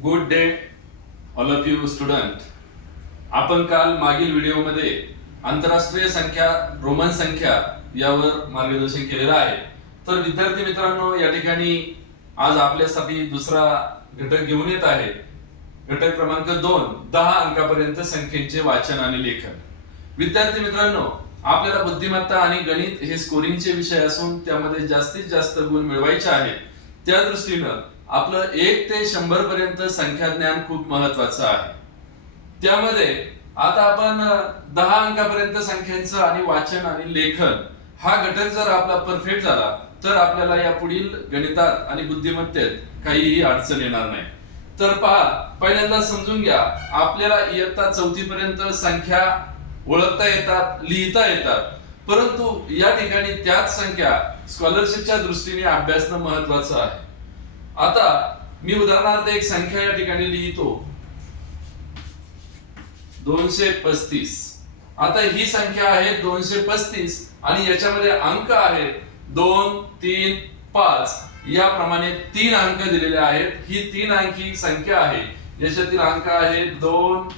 Good day all of you student आपण काल मागील व्हिडिओमध्ये आंतरराष्ट्रीय संख्या रोमन संख्या यावर मार्गदर्शन केलेलं आहे. तर विद्यार्थी मित्रांनो या ठिकाणी आज आपल्यासाठी दुसरा घटक घेऊन येत आहे. घटक क्रमांक दोन दहा अंकापर्यंत संख्येचे वाचन आणि लेखन. विद्यार्थी मित्रांनो आपल्याला बुद्धिमत्ता आणि गणित हे स्कोरिंगचे विषय असून त्यामध्ये जास्तीत जास्त गुण मिळवायचे आहेत. त्या दृष्टीनं आपलं एक ते शंभर पर्यंत संख्या ज्ञान खूप महत्वाचं आहे. त्यामध्ये आता आपण दहा अंकापर्यंत संख्यांचं आणि वाचन आणि लेखन हा घटक जर आपला परफेक्ट झाला तर आपल्याला या पुढील गणितात आणि बुद्धिमत्तेत काहीही अडचण येणार नाही. तर पहा पहिल्यांदा समजून घ्या आपल्याला इयत्ता चौथी पर्यंत संख्या ओळखता येतात लिहिता येतात. परंतु या ठिकाणी त्याच संख्या स्कॉलरशिपच्या दृष्टीने अभ्यासणं महत्वाचं आहे. आता मी उदाहरणार्थ एक संख्या या ठिकाणी लिहितो. दोनशे पस्तीस. आता ही संख्या आहे दोनशे पस्तीस आणि याच्यामध्ये अंक आहेत दोन तीन पाच. याप्रमाणे तीन अंक दिलेले आहेत. ही तीन अंकी संख्या आहे. याच्यातील अंक आहे दोन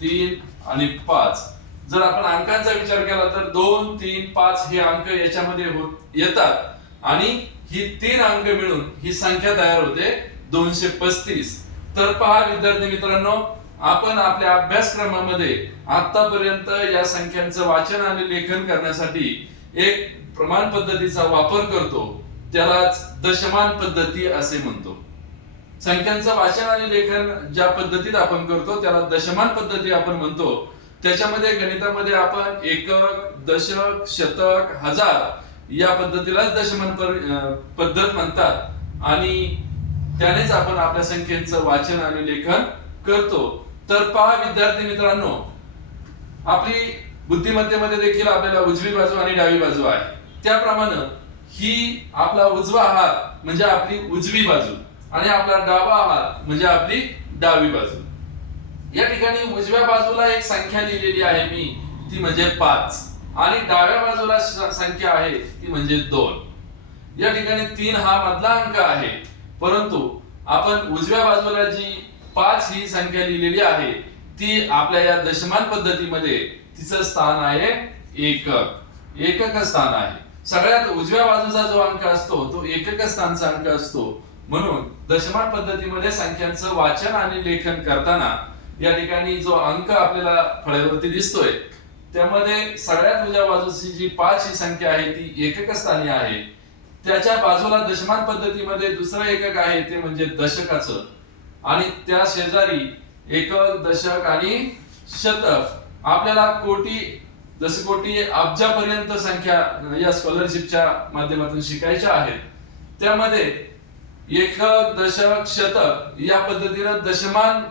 तीन आणि पाच. जर आपण अंकांचा विचार केला तर दोन तीन पाच हे अंक याच्यामध्ये होत येतात. आणि ही तीन अंक मिळून ही संख्या तयार होते दोनशे पस्तीस. तर पहा विद्यार्थी मित्रांनो आपण आपल्या अभ्यासक्रमामध्ये आतापर्यंत या संख्यांचं वाचन आणि लेखन करण्यासाठी एक प्रमाण पद्धतीचा वापर करतो. त्यालाच दशमान पद्धती असे म्हणतो. संख्यांचं वाचन आणि लेखन ज्या पद्धतीत आपण करतो त्याला दशमान पद्धती आपण म्हणतो. त्याच्यामध्ये गणितामध्ये आपण एकक दशक शतक हजार या पद्धतीलाच दशमान पद्धत म्हणतात. आणि त्यानेच आपण आपल्या संख्येचं वाचन आणि लेखन करतो. तर पहा विद्यार्थी मित्रांनो आपली बुद्धिमत्तेमध्ये देखील आपल्याला उजवी बाजू आणि डावी बाजू आहे. त्याप्रमाणे ही आपला उजवा हात म्हणजे आपली उजवी बाजू आणि आपला डावा हात म्हणजे आपली डावी बाजू. या ठिकाणी उजव्या बाजूला एक संख्या लिहिलेली आहे मी ती म्हणजे पाच. आणि डाव्या बाजूला संख्या आहे ती म्हणजे दोन. या ठिकाणी तीन हा मधला अंक आहे. परंतु आपण उजव्या बाजूला जी पाच ही संख्या लिहिलेली आहे ती आपल्या या दशमान पद्धतीमध्ये तिचं स्थान आहे एकक. एकक स्थान आहे. सगळ्यात उजव्या बाजूचा जो अंक असतो तो एकक स्थानचा अंक असतो. म्हणून दशमान पद्धतीमध्ये संख्यांचं वाचन आणि लेखन करताना या ठिकाणी जो अंक आपल्याला फळ्यावरती दिसतोय त्यामध्ये सगळ्यात उजव्या बाजूची जी पाच ही संख्या आहे ती एकक स्थानी आहे. त्याच्या बाजूला दशमान पद्धतीमध्ये दुसरं एकक आहे ते म्हणजे दशकाचं. आणि त्या शेजारी एकक दशक आणि शतक. आपल्याला कोटी जसे कोटी अब्जापर्यंत संख्या या स्कॉलरशिपच्या माध्यमातून शिकायच्या आहेत. त्यामध्ये एकक दशक शतक या पद्धतीनं दशमान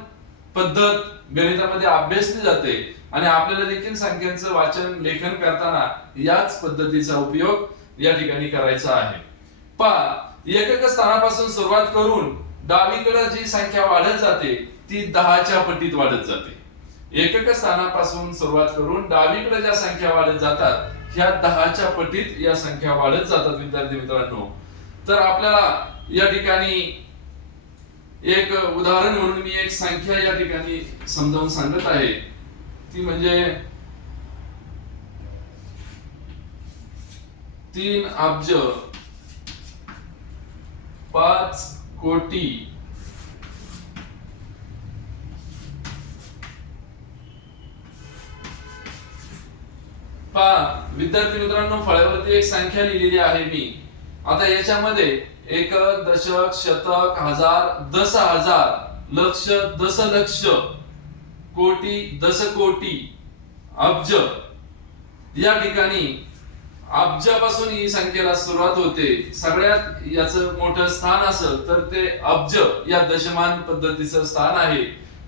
पद्धत गणितामध्ये अभ्यासली जाते. आणि आपल्याला देखील संख्यांचं वाचन लेखन करताना याच पद्धतीचा उपयोग या ठिकाणी करायचा आहे. पहा एकक स्थानापासून सुरुवात करून डावीकडे जी संख्या वाढत जाते ती दहाच्या पटीत वाढत जाते. एकक स्थानापासून सुरुवात करून डावीकडे ज्या संख्या वाढत जातात ह्या दहाच्या पटीत या संख्या वाढत जातात विद्यार्थी मित्रांनो. तर आपल्याला या ठिकाणी एक उदाहरण म्हणून मी एक संख्या या ठिकाणी समजावून सांगत आहे. ती म्हणजे तीन अब्ज पाच कोटी पा विद्यार्थी मित्रांनो फळ्यावरती एक संख्या लिहिलेली आहे मी. आता याच्यामध्ये एक दशक शतक हजार दस हजार लक्ष दशलक्ष कोटी दशकोटी अब्ज. या ठिकाणी अब्जापासून ही संख्येला सुरुवात होते. सगळ्यात याचं मोठं स्थान असेल तर ते अब्ज या दशमान पद्धतीचं स्थान आहे.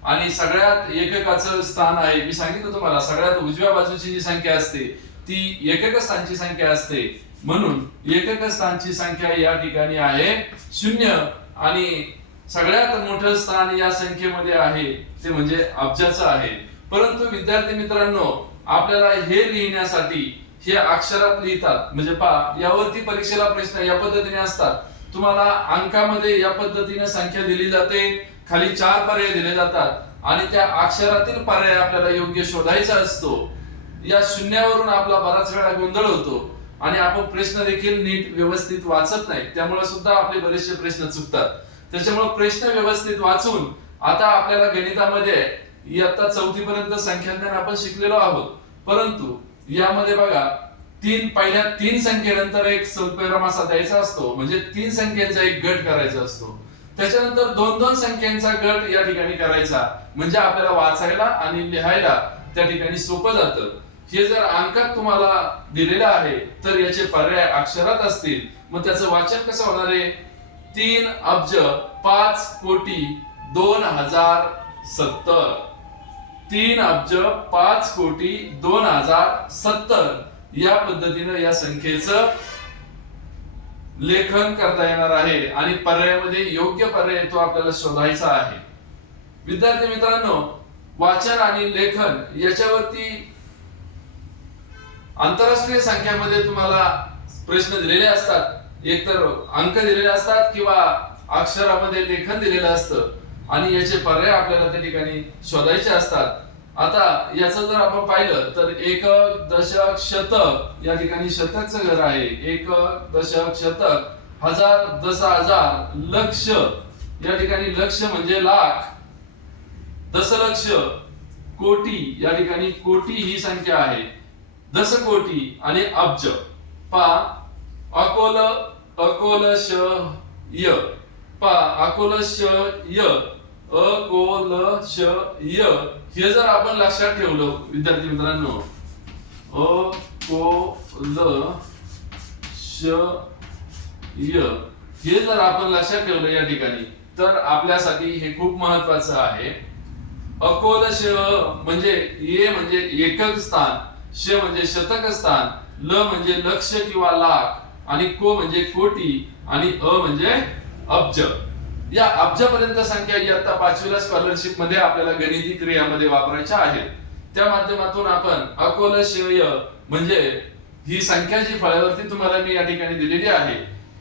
आणि सगळ्यात एककाचं स्थान आहे. मी सांगितलं तुम्हाला सगळ्यात उजव्या बाजूची जी संख्या असते ती एकक स्थानची संख्या असते. म्हणून एकक स्थानची संख्या या ठिकाणी आहे शून्य आणि सगळ्यात मोठं स्थान या संख्येमध्ये आहे ते म्हणजे अब्जाचं आहे. परंतु विद्यार्थी मित्रांनो आपल्याला हे लिहिण्यासाठी हे अक्षरात लिहितात म्हणजे पहा यावरती परीक्षेला प्रश्न या पद्धतीने असतात. तुम्हाला अंकामध्ये या पद्धतीने संख्या दिली जाते खाली चार पर्याय दिले जातात आणि त्या अक्षरातील पर्याय आपल्याला योग्य शोधायचा असतो. या शून्यावरून आपला बराच वेळा गोंधळ होतो आणि आपण प्रश्न देखील नीट व्यवस्थित वाचत नाही. त्यामुळे सुद्धा आपले बरेचसे प्रश्न चुकतात. त्याच्यामुळे प्रश्न व्यवस्थित वाचून आता आपल्याला गणितामध्ये इयत्ता चौथी पर्यंत संख्याज्ञान आपण शिकलेलो आहोत. परंतु यामध्ये बघा तीन पहिल्या तीन संख्येनंतर एक स्वल्पविराम असा द्यायचा असतो. म्हणजे तीन संख्येचा एक गट करायचा असतो. त्याच्यानंतर दोन दोन संख्यांचा गट या ठिकाणी करायचा. म्हणजे आपल्याला वाचायला आणि लिहायला त्या ठिकाणी सोपं जातं. हे जर अंकात तुम्हाला दिलेलं आहे तर याचे पर्याय अक्षरात असतील. मग त्याचं वाचन कसं होणार आहे? तीन अब्ज पाच कोटी दोन हजार सत्तर. तीन अब्ज पाच कोटी दोन हजार सत्तर. या पद्धतीनं या संख्येच लेखन करता येणार आहे आणि पर्यायामध्ये योग्य पर्याय तो आपल्याला शोधायचा आहे. विद्यार्थी मित्रांनो वाचन आणि लेखन याच्यावरती आंतरराष्ट्रीय संख्यामध्ये तुम्हाला प्रश्न दिलेले असतात. एकतर अंक दिलेले असतात किंवा अक्षरामध्ये लेखन दिलेलं असतं. आणि याचे पर्याय आपल्याला त्या ठिकाणी शोधायचे असतात. आता याचं जर आपण पाहिलं तर एक दशक शतक या ठिकाणी शतकचं घर आहे. एक दशक शतक हजार दस हजार लक्ष. या ठिकाणी लक्ष म्हणजे लाख. दशलक्ष कोटी. या ठिकाणी कोटी ही संख्या आहे. दस कोटी आणि अब्ज. पा अकोल अकोल श य. पा अकोल श य. अकोल श य. हे जर आपण लक्षात ठेवलं विद्यार्थी मित्रांनो. अ को ल श य. हे जर आपण लक्षात ठेवलं या ठिकाणी तर आपल्यासाठी हे खूप महत्वाचं आहे. अकोल श म्हणजे ये म्हणजे एकक स्थान श म्हणजे शतक स्थान ल म्हणजे लक्ष किंवा लाख. आणि को म्हणजे कोटी आणि अ म्हणजे अब्ज. या अब्जापर्यंत संख्या आता पाचवीला स्कॉलरशिपमध्ये आपल्याला गणिती क्रियामध्ये वापरायच्या आहेत. त्या माध्यमातून आपण अकोल शय म्हणजे ही संख्या जी फळ्यावरती तुम्हाला मी या ठिकाणी दिलेली आहे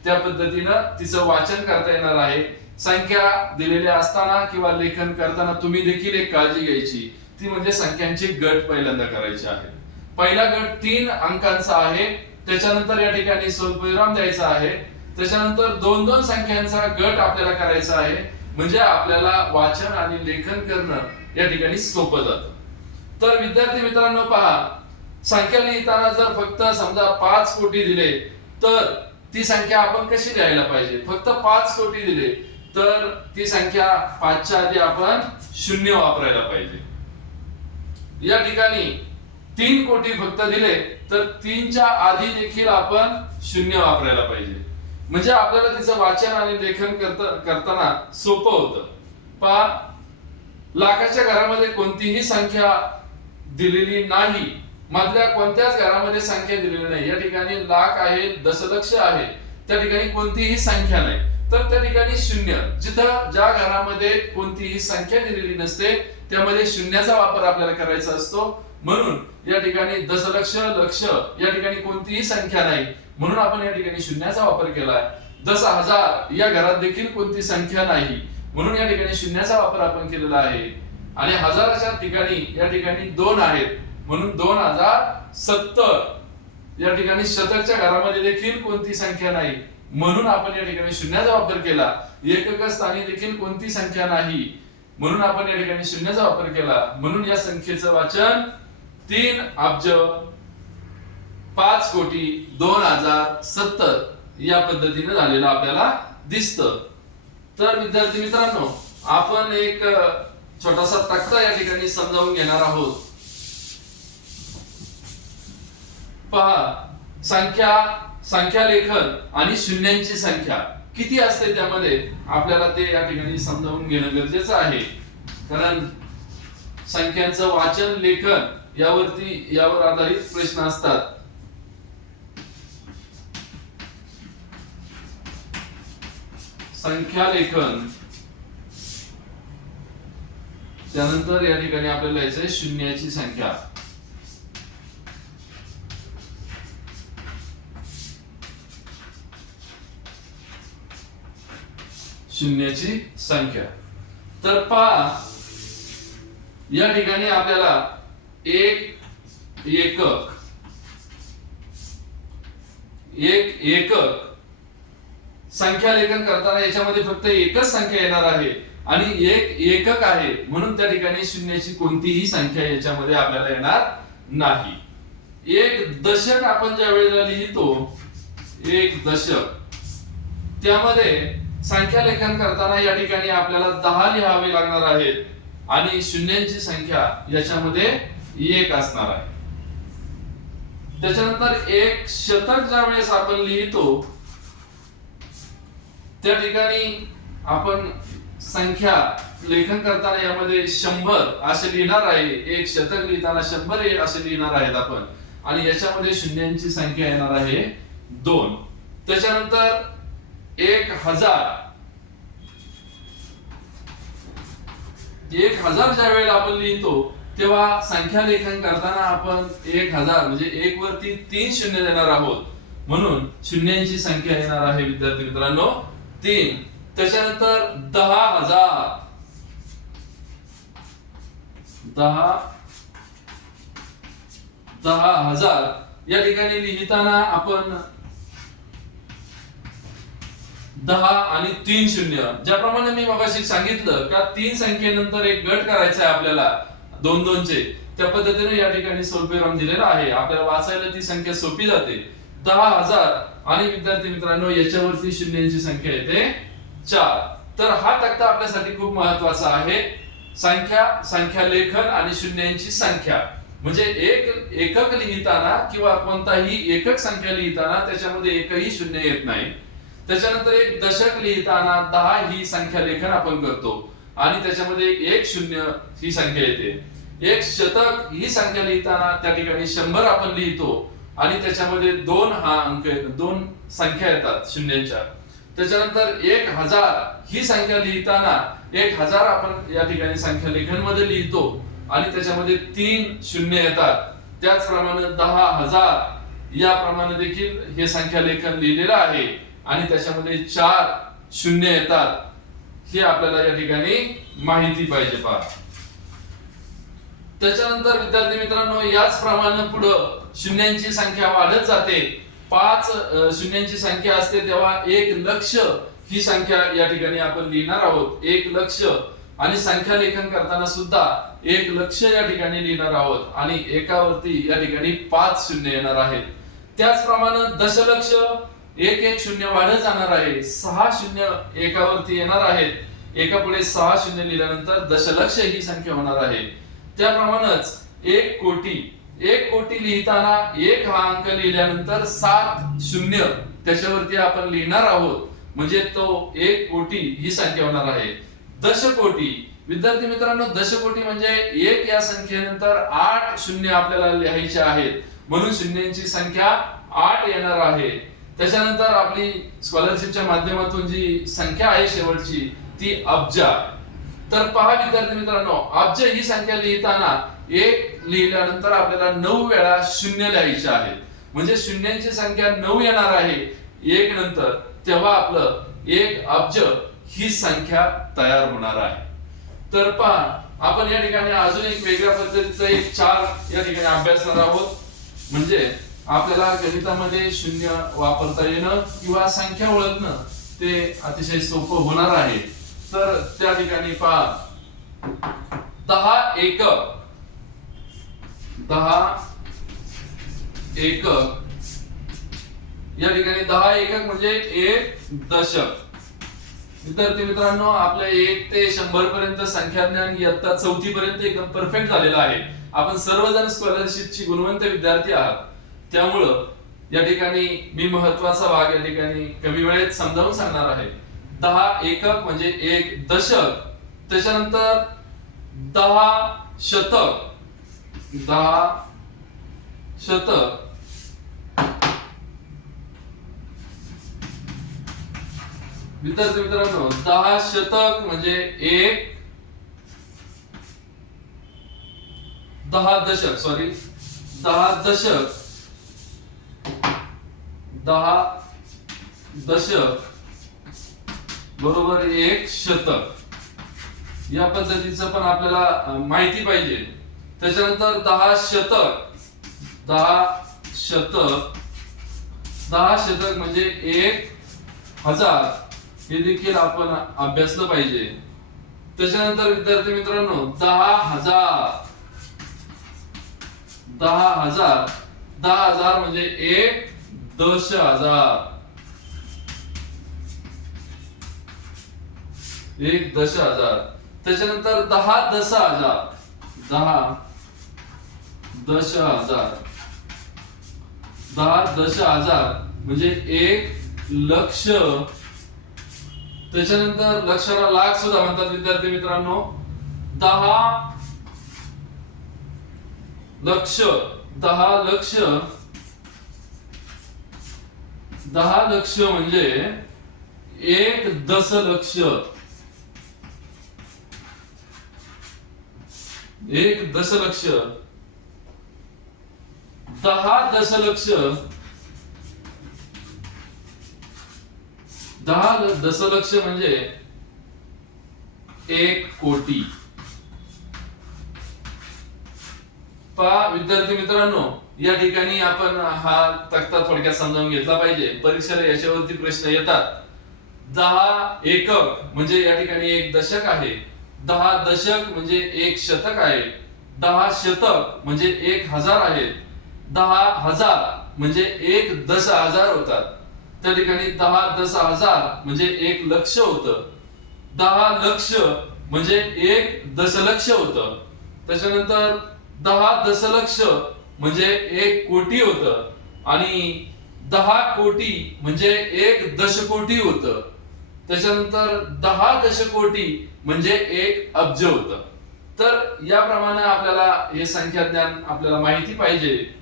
त्या पद्धतीनं तिचं वाचन करता येणार आहे. संख्या दिलेल्या असताना किंवा लेखन करताना तुम्ही देखील एक काळजी घ्यायची. ती म्हणजे संख्यांची गट पहिल्यांदा करायची आहे. पहिला गट तीन अंकांचा आहे. त्याच्यानंतर या ठिकाणी स्वल्पविराम द्यायचा आहे. त्याच्यानंतर दोन दोन संख्यांचा गट आपल्याला करायचा आहे. म्हणजे आपल्याला वाचन आणि लेखन करणं या ठिकाणी सोपं जातं. तर विद्यार्थी मित्रांनो पहा संख्या लिहिताना जर फक्त समजा पाच कोटी दिले तर ती संख्या आपण कशी लिहायला पाहिजे? फक्त पाच कोटी दिले तर ती संख्या पाचच्या आधी आपण शून्य वापरायला पाहिजे. या ठिकाणी तीन कोटी फक्त दिले तर तीनच्या आधी देखील आपण शून्य वापरायला पाहिजे. म्हणजे आपल्याला तिचं वाचन आणि लेखन करता करताना सोपं होतं. पा लाखाच्या घरामध्ये कोणतीही संख्या दिलेली नाही. मधल्या कोणत्याच घरामध्ये संख्या दिलेली नाही. या ठिकाणी लाख आहे दशलक्ष आहे. त्या ठिकाणी कोणतीही संख्या नाही. तर त्या ठिकाणी शून्य. जिथं ज्या घरामध्ये कोणतीही संख्या दिलेली नसते त्यामध्ये शून्याचा वापर आपल्याला करायचा असतो. म्हणून या ठिकाणी दशलक्ष लक्ष या ठिकाणी कोणतीही संख्या नाही. म्हणून आपण या ठिकाणी शून्याचा वापर केलाय. दस हजार या घरात देखील कोणती संख्या नाही. म्हणून या ठिकाणी शून्याचा वापर आपण केलेला आहे. आणि हजाराच्या ठिकाणी या ठिकाणी दोन आहेत. म्हणून दोन हजार सत्तर या ठिकाणी शतकच्या घरामध्ये देखील कोणती संख्या नाही. म्हणून आपण या ठिकाणी शून्याचा वापर केला. एकक स्थानी देखील कोणती संख्या नाही. म्हणून आपण या ठिकाणी शून्याचा वापर केला. म्हणून या संख्येचं वाचन तीन अब्ज पाच कोटी दोन हजार सत्तर या पद्धतीने झालेलं आपल्याला दिसत. तर विद्यार्थी मित्रांनो आपण एक छोटासा तक्ता या ठिकाणी समजावून घेणार आहोत. पहा संख्या संख्या लेखन आणि शून्यांची संख्या किती असते त्यामध्ये आपल्याला ते या ठिकाणी समजावून घेणं गरजेचं आहे. कारण संख्यांचं वाचन लेखन यावरती यावर आधारित प्रश्न असतात. संख्या लेखन. त्यानंतर या ठिकाणी आपल्याला यायचंय शून्याची संख्या. शून्याची संख्या. तर पहा या ठिकाणी आपल्याला एक एकक. एक एकक. संख्या लेखन करताना याच्यामध्ये फक्त एकच संख्या येणार आहे. आणि एक एकक आहे. म्हणून त्या ठिकाणी शून्याची कोणतीही संख्या याच्यामध्ये आपल्याला येणार नाही. एक दशक आपण ज्या वेळेला लिहितो एक दशक. त्यामध्ये संख्या लेखन करताना या ठिकाणी आपल्याला दहा लिहावे लागणार आहेत. आणि शून्यांची संख्या याच्यामध्ये एक असणार आहे. त्याच्यानंतर एक शतक ज्या वेळेस आपण लिहितो त्या ठिकाणी आपण संख्या लेखन करताना यामध्ये शंभर असे लिहिणार आहे. एक शतक लिहिताना शंभर असे लिहिणार आहेत आपण. आणि याच्यामध्ये शून्यांची संख्या येणार आहे दोन. त्याच्यानंतर एक हजार. एक हजार ज्या वेळेला आपण लिहितो तेव्हा संख्या लेखन करताना आपण एक हजार म्हणजे एक वरती तीन शून्य देणार आहोत. म्हणून शून्यांची संख्या येणार आहे विद्यार्थी मित्रांनो तीन. त्याच्यानंतर दहा हजार. दहा. दहा हजार. या ठिकाणी लिहिताना आपण दहा आणि तीन शून्य. ज्याप्रमाणे मी मगाशी सांगितलं का तीन संख्येनंतर एक गट करायचा आहे आपल्याला. दोन दोनचे त्या पद्धतीने या ठिकाणी स्वल्पविराम दिलेला आहे. आपल्याला वाचायला ती संख्या सोपी जाते. दहा हजार. आणि विद्यार्थी मित्रांनो याच्यावरती शून्यांची संख्या येते चार. तर हा तक्ता आपल्यासाठी खूप महत्त्वाचा आहे. संख्या संख्या लेखन आणि शून्यांची संख्या. म्हणजे एक एकक लिहिताना किंवा कोणताही एकक संख्या लिहिताना त्याच्यामध्ये एकही शून्य येत नाही. त्याच्यानंतर एक दशक लिहिताना दहा ही संख्या लेखन आपण करतो. आणि त्याच्यामध्ये एक शून्य ही संख्या येते. एक शतक ही संख्या लिहिताना त्या ठिकाणी शंभर आपण लिहितो. आणि त्याच्यामध्ये दोन हा अंक दोन संख्या येतात शून्यांच्या. त्याच्यानंतर एक हजार ही संख्या लिहिताना एक हजार आपण या ठिकाणी संख्या लेखनमध्ये लिहितो. आणि त्याच्यामध्ये तीन शून्य येतात. त्याचप्रमाणे दहा हजार याप्रमाणे देखील हे संख्या लेखन लिहिलेलं आहे. आणि त्याच्यामध्ये चार शून्य येतात. हे आपल्याला या ठिकाणी माहिती पाहिजे पहा. त्याच्यानंतर विद्यार्थी मित्रांनो याच प्रमाणे पुढं शून्यांची संख्या वाढत जाते. पाच शून्यांची संख्या असते तेव्हा एक लक्ष ही संख्या या ठिकाणी आपण लिहिणार आहोत. एक लक्ष. आणि संख्या लेखन करताना सुद्धा एक लक्ष या ठिकाणी लिहिणार आहोत. आणि एकावरती या ठिकाणी पाच शून्य येणार आहेत त्याचप्रमाणे दशलक्ष. एक एक शून्य वाढत जाणार आहे. सहा शून्य एकावरती येणार आहेत. एका पुढे सहा शून्य लिहिल्यानंतर दशलक्ष ही संख्या होणार आहे. त्याप्रमाणेच एक कोटी एक कोटी लिहिताना एक हा अंक लिहिल्यानंतर सात शून्य त्याच्यावरती आपण लिहिणार आहोत. म्हणजे तो एक कोटी ही संख्या होणार आहे. दशकोटी. विद्यार्थी मित्रांनो दशकोटी म्हणजे एक या संख्येनंतर आठ शून्य आपल्याला लिहायचे आहेत. म्हणून शून्यांची संख्या आठ येणार आहे. त्याच्यानंतर आपली स्कॉलरशिपच्या माध्यमातून जी संख्या आहे शेवटची ती अब्जा. तर पहा विद्यार्थी मित्रांनो अब्ज ही संख्या लिहिताना एक लिहिल्यानंतर आपल्याला नऊ वेळा शून्य लिहायचे आहे. म्हणजे शून्यांची संख्या नऊ येणार आहे एक नंतर तेव्हा आपलं एक अब्ज ही संख्या तयार होणार आहे. तर पहा आपण या ठिकाणी अजून एक वेगळ्या पद्धतीचा एक चार या ठिकाणी अभ्यासणार आहोत. म्हणजे आपल्याला गणितामध्ये शून्य वापरता येणं किंवा संख्या ओळखणं ते अतिशय सोपं होणार आहे. तर त्या ठिकाणी पहा. दहा एकक दहा एकक या ठिकाणी दहा एकक म्हणजे एक दशक. विद्यार्थी मित्रांनो आपल्या एक ते शंभर पर्यंत संख्या ज्ञान इयत्ता चौथी पर्यंत एकदम परफेक्ट झालेला आहे. आपण सर्वजण स्कॉलरशिपची गुणवंत विद्यार्थी आहात. त्यामुळं या ठिकाणी मी महत्त्वाचा भाग या ठिकाणी कमी वेळेत समजावून सांगणार आहे. दहा एकक म्हणजे एक दशक. त्याच्यानंतर दहा शतक. दहा शतक. विद्यार्थी मित्रांनो दहा शतक म्हणजे एक दहा दशक सॉरी दहा दशक. दहा दशक. बरोबर एक शतक. या पद्धतीचं पण आपल्याला माहिती पाहिजे. त्याच्यानंतर दहा शतक. दहा शतक. दहा शतक म्हणजे एक हजार. हे देखील आपण अभ्यासलं पाहिजे. त्याच्यानंतर विद्यार्थी मित्रांनो दहा हजार. दहा हजार. दहा हजार म्हणजे एक दश हजार एक दश हजार त्याच्यानंतर दहा दश हजार दहा दश हजार दहा दश हजार म्हणजे एक लक्ष. त्याच्यानंतर लक्षाला लाख सुद्धा म्हणतात विद्यार्थी मित्रांनो. दहा लक्ष. दहा लक्ष. दहा लक्ष म्हणजे एक दशलक्ष. एक दशलक्ष. दहा दशलक्ष. दहा दशलक्ष म्हणजे एक कोटी. पहा विद्यार्थी मित्रांनो या ठिकाणी आपण हा तक्ता थोडक्यात समजावून घेतला पाहिजे. परीक्षेला याच्यावरती प्रश्न येतात. दहा एकक म्हणजे या ठिकाणी एक दशक आहे. दहा दशक म्हणजे एक शतक आहे दहा शतक म्हणजे एक हजार आहेत. दहा हजार म्हणजे एक दश हजार होतात. त्या ठिकाणी दहा दश हजार म्हणजे एक लक्ष होतं. दहा लक्ष म्हणजे एक दशलक्ष होतं. त्याच्यानंतर दहा दशलक्ष म्हणजे एक कोटी होतं. आणि दहा कोटी म्हणजे एक दशकोटी होतं. त्याच्यानंतर दहा दशकोटी म्हणजे एक अब्ज होत. तर याप्रमाणे आपल्याला हे संख्या ज्ञान आपल्याला माहिती पाहिजे.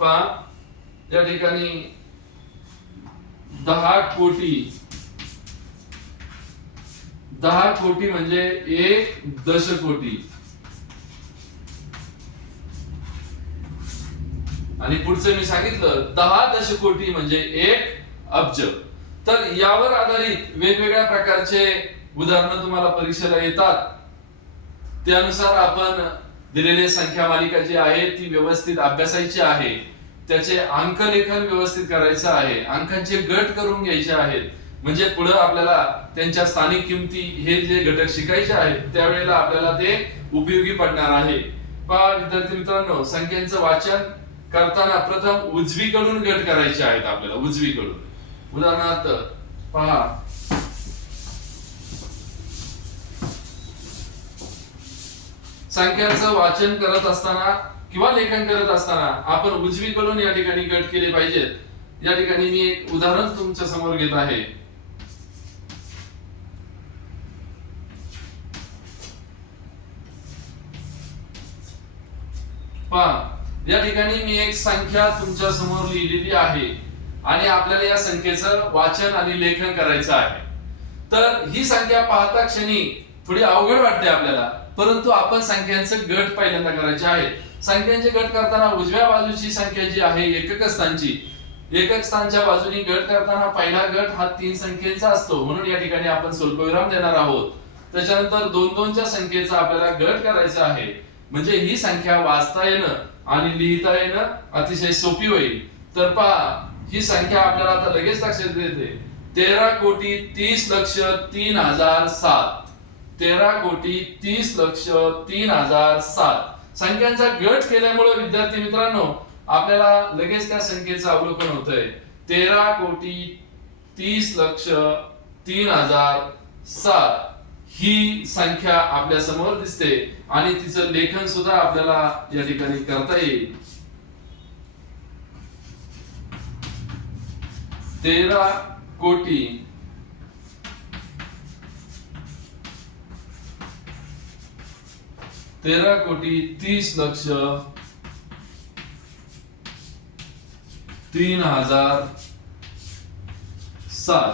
पहा या ठिकाणी दहा कोटी. दहा कोटी म्हणजे एक दशकोटी. आणि पुढचं मी सांगितलं दहा दशकोटी म्हणजे एक अब्ज. तर यावर आधारित वेगवेगळ्या प्रकारचे उदाहरणं तुम्हाला परीक्षेला येतात. त्यानुसार आपण दिलेली संख्या मालिका जी आहे ती व्यवस्थित अभ्यासायची आहे. त्याचे अंकलेखन व्यवस्थित करायचं आहे. अंकांचे गट करून घ्यायचे आहेत. म्हणजे पुढे आपल्याला त्यांच्या स्थानिक किमती हे जे घटक शिकायचे आहेत त्यावेळेला आपल्याला ते उपयोगी पडणार आहे. पहा विद्यार्थी मित्रांनो संख्यांचं वाचन करताना प्रथम उजवीकडून गट करायचे आहेत आपल्याला उजवीकडून. उदाहरणार्थ पहा. संख्यांचं वाचन करत असताना किंवा लेखन करत असताना आपण उजवीकडून या ठिकाणी गट केले पाहिजेत. या ठिकाणी मी एक उदाहरण तुमच्यासमोर घेत आहे. पहा. या ठिकाणी मी एक संख्या तुमच्यासमोर लिहिलेली आहे. आणि आपल्याला या संख्येचं वाचन आणि लेखन करायचं आहे. तर ही संख्या पाहता क्षणी थोडी अवघड वाटते आपल्याला परंतु आपण संख्यांचं गट पहिल्यांदा करायचे आहे. संख्यांचे गट करताना उजव्या बाजूची संख्या जी आहे एकक स्थानची एकक स्थानच्या बाजूनी गट करताना पहिला गट हा तीन संख्येचा असतो. म्हणून या ठिकाणी आपण स्वल्पविराम देणार आहोत. त्याच्यानंतर दोन दोनच्या संख्येचा आपल्याला गट करायचा आहे. म्हणजे ही संख्या वाचता येणं आणि लिहिता येणं अतिशय सोपी होईल. तर पहा ही संख्या आपल्याला आता लगेच लक्षात येते. तेरा कोटी तीस लक्ष तीन हजार सात. तेरा कोटी तीस लक्ष तीन हजार सात. संख्यांचा गट केल्यामुळे विद्यार्थी मित्रांनो आपल्याला लगेच त्या संख्येचं अवलोकन होत आहे तेरा कोटी तीस लक्ष तीन हजार सात. ही संख्या आपल्यासमोर दिसते आणि तिचं लेखन सुद्धा आपल्याला या ठिकाणी करता येईल. तेरा कोटी. तेरा कोटी तीस लक्ष. तीन हजार सात.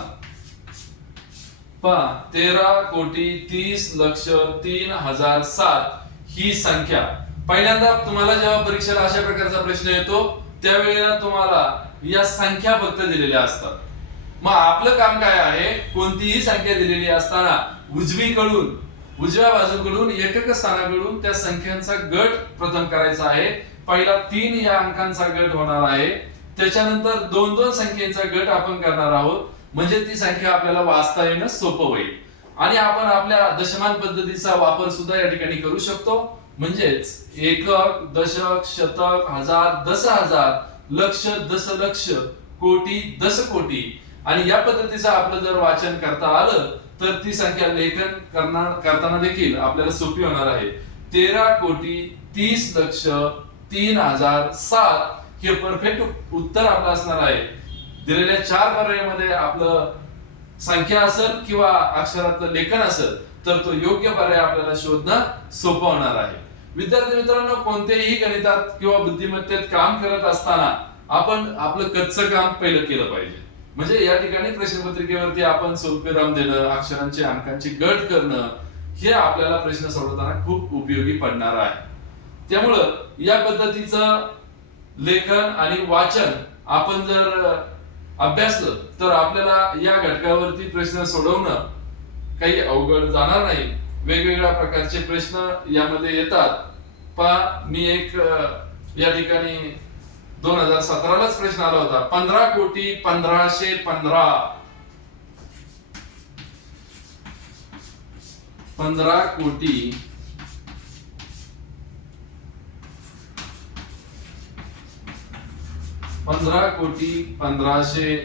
पहा तेरा कोटी तीस लक्ष तीन हजार सात ही संख्या. पहिल्यांदा तुम्हाला जेव्हा परीक्षेला अशा प्रकारचा प्रश्न येतो त्यावेळेला तुम्हाला या संख्या फक्त दिलेल्या असतात. मग आपलं काम काय आहे? कोणतीही संख्या दिलेली असताना उजवीकडून उजव्या बाजूकडून एकक स्थानाकडून त्या संख्यांचा गट प्रथम करायचा आहे. पहिला तीन या अंकांचा गट होणार आहे. त्याच्यानंतर दोन दोन संख्येचा गट आपण करणार आहोत. म्हणजे ती संख्या आपल्याला वाचता येणं सोपं होईल. आणि आपण आपल्या दशमान पद्धतीचा वापर सुद्धा या ठिकाणी करू शकतो. म्हणजेच एकक दशक शतक हजार दस हजार लक्ष दशलक्ष कोटी दशकोटी आणि या पद्धतीचं आपलं जर वाचन करता आलं तर ती संख्या लेखन करणार करताना देखील आपल्याला सोपी होणार आहे. तेरा कोटी तीस लक्ष तीन हजार सात हे परफेक्ट उत्तर आपलं असणार आहे. दिलेल्या चार पर्यायामध्ये आपलं संख्या असेल किंवा अक्षरातलं लेखन असेल तर तो योग्य पर्याय आपल्याला शोधणं सोपं होणार आहे. विद्यार्थी मित्रांनो कोणत्याही गणितात किंवा बुद्धिमत्तेत काम करत असताना आपण आपलं कच्चं काम पहिलं केलं पाहिजे. म्हणजे या ठिकाणी प्रश्नपत्रिकेवरती आपण स्वल्पविराम देणं अक्षरांचे अंकांची गट करणं हे आपल्याला प्रश्न सोडवताना खूप उपयोगी पडणार आहे. त्यामुळं या पद्धतीचं लेखन आणि वाचन आपण जर अभ्यासलं तर आपल्याला या घटकावरती प्रश्न सोडवणं काही अवघड जाणार नाही. वेगवेगळ्या प्रकारचे प्रश्न यामध्ये येतात. पा मी एक या ठिकाणी दोन हजार सतरालाच प्रश्न आला होता. पंधरा कोटी पंधराशे पंधरा. पंधरा कोटी पंधरा कोटी पंधराशे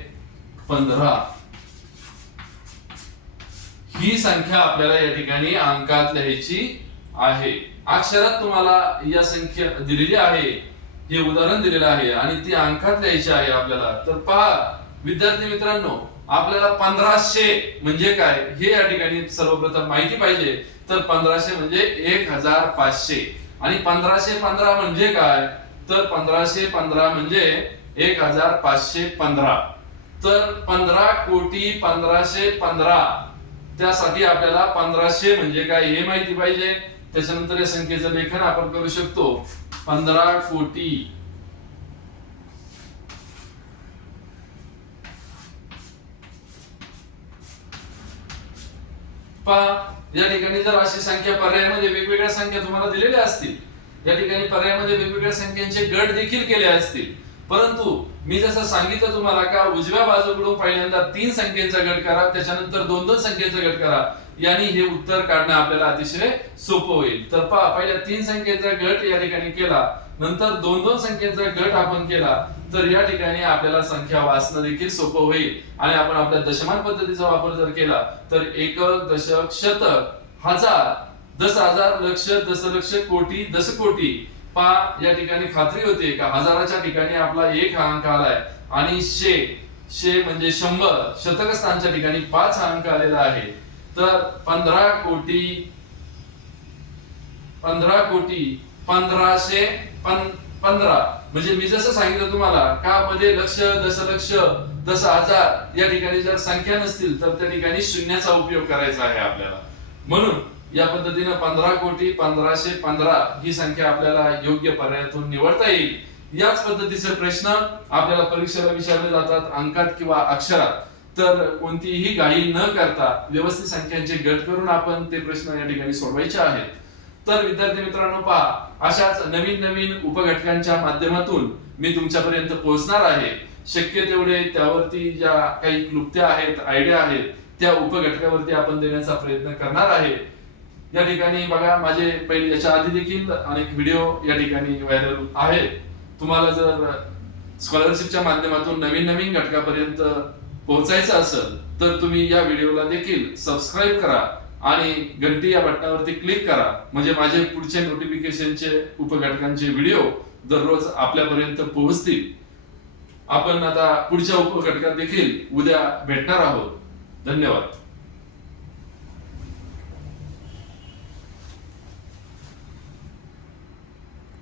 पंधरा. ही संख्या आपल्याला या ठिकाणी अंकात लिहायची आहे. अक्षरात तुम्हाला या संख्या दिलेली आहे. हे उदाहरण दिलेलं आहे आणि ती अंकात लिहायची आहे आपल्याला. तर पहा विद्यार्थी मित्रांनो आपल्याला पंधराशे म्हणजे काय? हे या ठिकाणी सर्वप्रथम माहिती पाहिजे. तर पंधराशे म्हणजे एक हजार पाचशे आणि पंधराशे पंधरा म्हणजे काय? तर पंधराशे पंधरा म्हणजे एक हजार पाचशे पंधरा. तर पंधरा कोटी पंधराशे पंधरा त्यासाठी आपल्याला पंधराशे म्हणजे काय हे माहिती पाहिजे. त्याच्यानंतर या संख्येचं लेखन आपण करू शकतो. पंधरा कोटी. पहा या ठिकाणी जर अशी संख्या पर्यायामध्ये वेगवेगळ्या संख्या तुम्हाला दिलेल्या असतील या ठिकाणी पर्यायामध्ये वेगवेगळ्या संख्यांचे गट देखील केले असतील. परंतु मी जसं सांगितलं तुम्हाला का उजव्या बाजूकडून पहिल्यांदा तीन संख्येचा गट करा त्याच्यानंतर दोन दोन संख्येचा गट करा यांनी हे उत्तर काढणं आपल्याला अतिशय सोपं होईल. तर पहा पहिल्या तीन संख्येचा गट या ठिकाणी केला नंतर दोन दोन संख्येचा गट आपण केला तर या ठिकाणी आपल्याला संख्या वाचणं देखील सोपं होईल. आणि आपण आपल्या दशमान पद्धतीचा वापर जर केला तर एकक दशक शतक हजार दस हजार लक्ष दशलक्ष कोटी दस कोटी पा या ठिकाणी खात्री होते का? हजाराच्या ठिकाणी आपला एक हा अंक आलाय आणि शे शे म्हणजे शंभर शतक स्थानच्या ठिकाणी पाच हा अंक आलेला आहे. तर पंधरा कोटी पंधरा कोटी पंधराशे पं पंधरा. म्हणजे मी जसं सांगितलं तुम्हाला का मध्ये लक्ष दशलक्ष दस हजार या ठिकाणी जर संख्या नसतील तर त्या ठिकाणी शून्याचा उपयोग करायचा आहे आपल्याला. म्हणून या पद्धतीनं पंधरा कोटी पंधराशे पंधरा ही संख्या आपल्याला योग्य पर्यायातून निवडता येईल. याच पद्धतीचे प्रश्न आपल्याला परीक्षेला विचारले जातात अंकात किंवा अक्षरात. तर कोणतीही घाई न करता व्यवस्थित संख्यांचे गट करून आपण ते प्रश्न या ठिकाणी सोडवायचे आहेत. तर विद्यार्थी मित्रांनो पहा अशाच नवीन नवीन उपघटकांच्या माध्यमातून मी तुमच्यापर्यंत पोहोचणार आहे. शक्य तेवढे त्यावरती ज्या काही क्लुप्त्या आहेत आयडिया आहेत त्या उपघटकावरती आपण देण्याचा प्रयत्न करणार आहे. या ठिकाणी बघा माझे पहिले याच्या आधी देखील अनेक व्हिडिओ या ठिकाणी व्हायरल आहे तुम्हाला जर स्कॉलरशिपच्या माध्यमातून नवीन नवीन घटकापर्यंत पोहोचायचं असेल तर तुम्ही या व्हिडिओला देखील सबस्क्राईब करा आणि घंटी या बटनावरती क्लिक करा. म्हणजे माझे पुढचे नोटिफिकेशनचे उपघटकांचे व्हिडिओ दररोज आपल्यापर्यंत पोहोचतील. आपण आता पुढच्या उपघटकात देखील उद्या भेटणार आहोत. धन्यवाद.